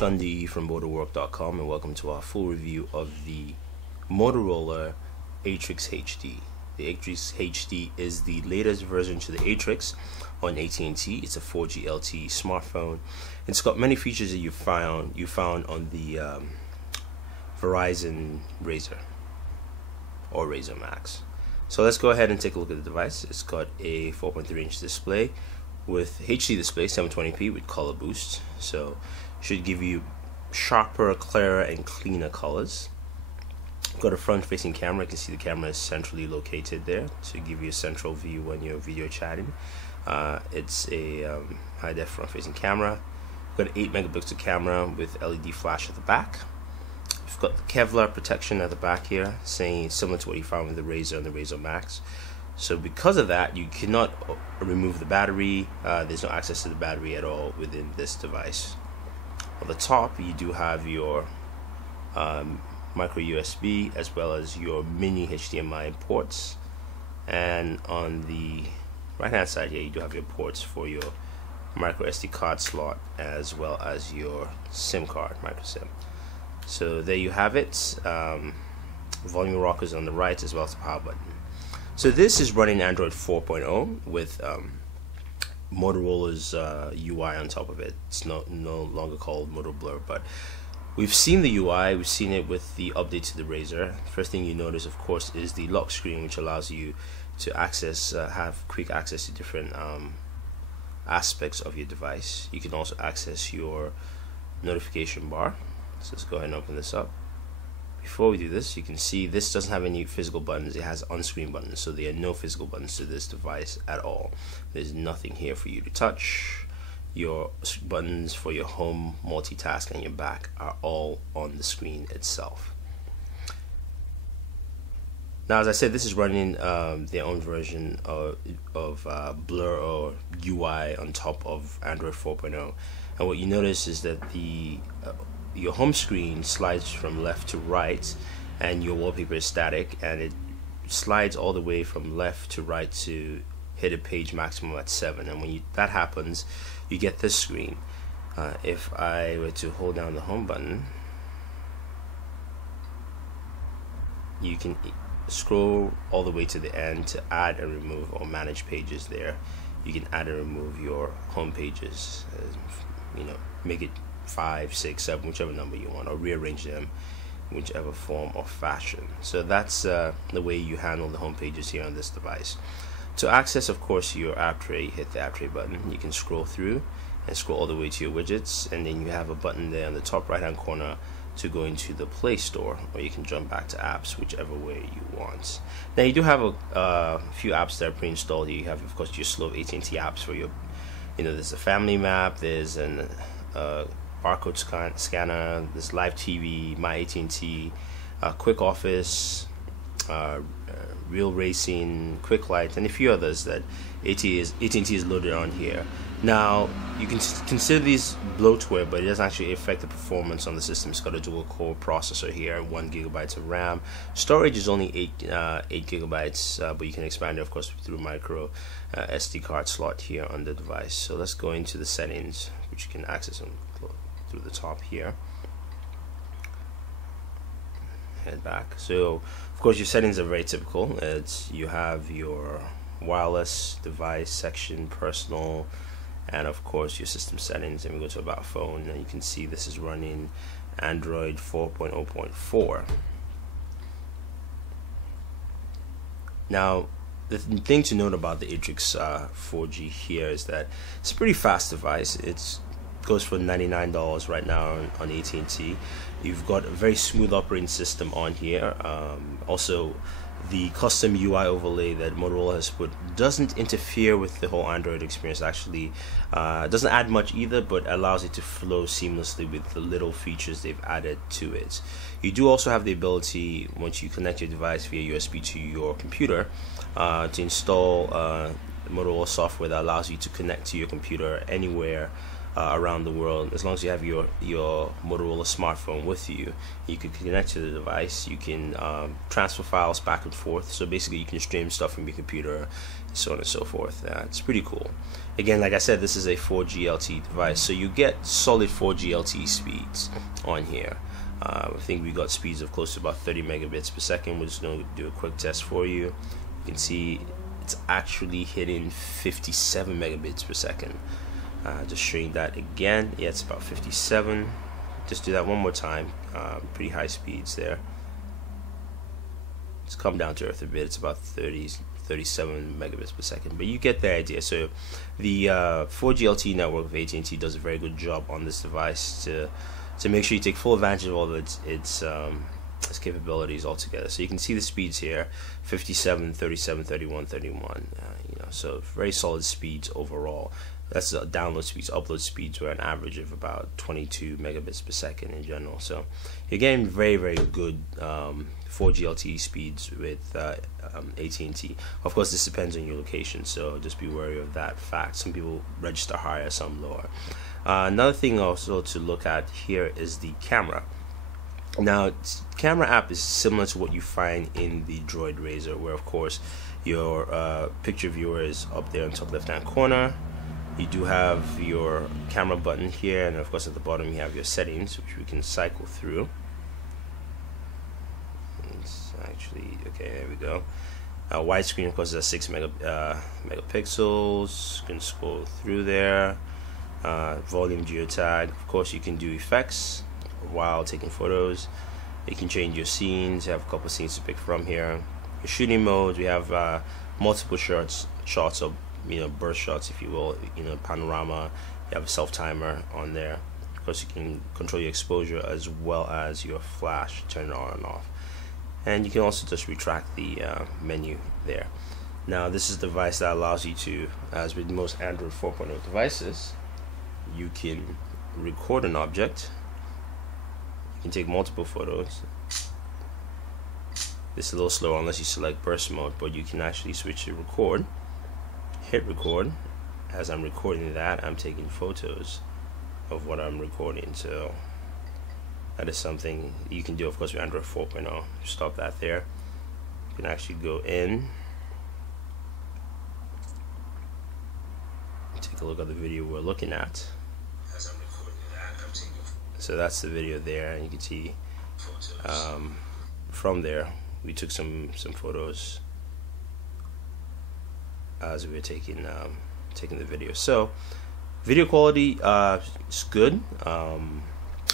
Thunder from Booredatwork.com, and welcome to our full review of the Motorola Atrix HD. The Atrix HD is the latest version to the Atrix on AT&T. It's a 4G LTE smartphone. It's got many features that you found on the Verizon Razr or Razr Max. So let's go ahead and take a look at the device. It's got a 4.3-inch display with HD display, 720p with color boost. So should give you sharper, clearer, and cleaner colors. Got a front-facing camera. You can see the camera is centrally located there to give you a central view when you're video chatting. It's a high-def front-facing camera. Got an 8 megapixel camera with LED flash at the back. You've got the Kevlar protection at the back here, saying similar to what you found with the Razr and the Razr Max. So because of that, you cannot remove the battery. There's no access to the battery at all within this device. On the top, you do have your micro USB as well as your mini HDMI ports, and on the right hand side here you do have your ports for your micro SD card slot as well as your SIM card, micro SIM. So there you have it. Volume rockers on the right as well as the power button. So this is running Android 4.0 with Motorola's UI on top of it. It's no longer called Moto Blur, but we've seen the UI. We've seen it with the update to the Razr. First thing you notice, of course, is the lock screen, which allows you to access, have quick access to different aspects of your device. You can also access your notification bar. So let's go ahead and open this up. Before we do this, you can see this doesn't have any physical buttons. It has on-screen buttons, so there are no physical buttons to this device at all. There's nothing here for you to touch. Your buttons for your home, multitask, and your back are all on the screen itself. Now, as I said, this is running their own version of Blur or UI on top of Android 4.0. And what you notice is that your home screen slides from left to right, and your wallpaper is static, and it slides all the way from left to right to hit a page maximum at 7. And when that happens, you get this screen. If I were to hold down the home button, you can scroll all the way to the end to add and remove or manage pages there. You can add and remove your home pages, make it 5, 6, 7, whichever number you want, or rearrange them in whichever form or fashion. So that's the way you handle the home pages here on this device. To access, of course, your app tray, hit the app tray button. You can scroll through and scroll all the way to your widgets, and then you have a button there on the top right hand corner to go into the Play Store, or you can jump back to apps, whichever way you want. Now you do have a few apps that are pre-installed. You have, of course, your slew of AT&T apps for your, there's a family map, there's an barcode scanner, there's live TV, my AT&T, quick office, real racing, quick light, and a few others that AT&T is loaded on here. Now you can consider these bloatware, but it doesn't actually affect the performance on the system. It's got a dual core processor here, 1 GB of RAM. Storage is only 8 GB, but you can expand it, of course, through micro SD card slot here on the device. So let's go into the settings, which you can access through the top here. Head back. So of course your settings are very typical. You have your wireless device section, personal, and of course your system settings. And we go to about phone, and you can see this is running Android 4.0.4. Now the thing to note about the Atrix 4G here is that it's a pretty fast device. It goes for $99 right now on AT&T. You've got a very smooth operating system on here. Also, the custom UI overlay that Motorola has put doesn't interfere with the whole Android experience. Actually, doesn't add much either, but allows it to flow seamlessly with the little features they've added to it. You do also have the ability, once you connect your device via USB to your computer, to install Motorola software that allows you to connect to your computer anywhere around the world. As long as you have your Motorola smartphone with you, you can connect to the device. You can transfer files back and forth. So basically you can stream stuff from your computer so on and so forth. It's pretty cool. Again, like I said, this is a 4G LTE device, so you get solid 4G LTE speeds on here. I think we got speeds of close to about 30 megabits per second. We're just going to do a quick test for you. You can see it's actually hitting 57 megabits per second. Just showing that again. Yeah, it's about 57. Just do that one more time. Pretty high speeds there. It's come down to earth a bit. It's about 37 megabits per second, but you get the idea. So the 4G LTE network of AT&T does a very good job on this device to make sure you take full advantage of all of its capabilities altogether. So you can see the speeds here: 57, 37, 31, 31. So very solid speeds overall. That's download speeds. Upload speeds were an average of about 22 megabits per second in general. So you're getting very, very good 4G LTE speeds with AT&T. Of course, this depends on your location, so just be wary of that fact. Some people register higher, some lower. Another thing also to look at here is the camera. Now, camera app is similar to what you find in the Droid Razr, where of course your picture viewer is up there in the top left hand corner. You do have your camera button here, and of course at the bottom you have your settings, which we can cycle through. It's actually okay. There we go. Widescreen, of course, is at 6 megapixels. You can scroll through there. Volume geotag. Of course, you can do effects while taking photos. You can change your scenes. You have a couple of scenes to pick from here. Your shooting modes. We have multiple shots of burst shots, if you will, panorama. You have a self timer on there. Of course, you can control your exposure as well as your flash, turn it on and off. And you can also just retract the menu there. Now, this is the device that allows you to, as with most Android 4.0 devices, you can record an object. You can take multiple photos. This is a little slower unless you select burst mode, but you can actually switch to record. Hit record. As I'm recording that, I'm taking photos of what I'm recording. So that is something you can do, of course, with Android 4.0. Stop that there. You can actually go in, take a look at the video we're looking at. As I'm recording that, I'm taking so that's the video there, and you can see from there we took some photos as we were taking the video. So video quality is good,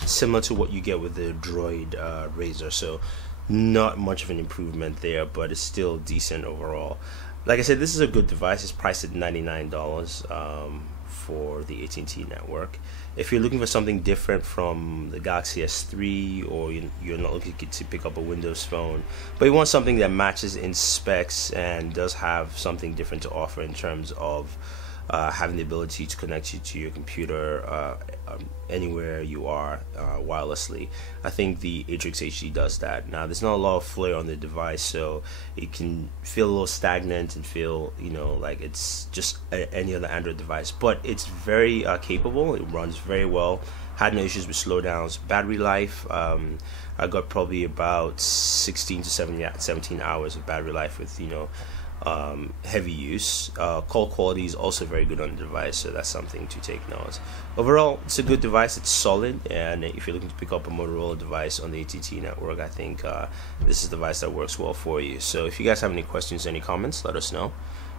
similar to what you get with the Droid Razr. So not much of an improvement there, but it's still decent overall. Like I said, this is a good device. It's priced at $99 for the AT&T network. If you're looking for something different from the Galaxy S3, or you're not looking to pick up a Windows phone, but you want something that matches in specs and does have something different to offer in terms of having the ability to connect you to your computer anywhere you are wirelessly, I think the Atrix HD does that. Now, there's not a lot of flair on the device, so it can feel a little stagnant and feel, like it's just any other Android device. But it's very capable. It runs very well. Had no issues with slowdowns. Battery life, I got probably about 16 to 17 hours of battery life with heavy use. Call quality is also very good on the device, so that's something to take note. Overall, it's a good device. It's solid, and if you're looking to pick up a Motorola device on the AT&T network, I think this is a device that works well for you. So if you guys have any questions, any comments, let us know.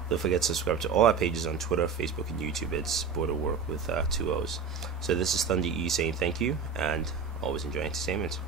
Don't forget to subscribe to all our pages on Twitter, Facebook, and YouTube. It's Booredatwork with 2 O's. So this is Thunder E saying thank you, and always enjoy entertainment.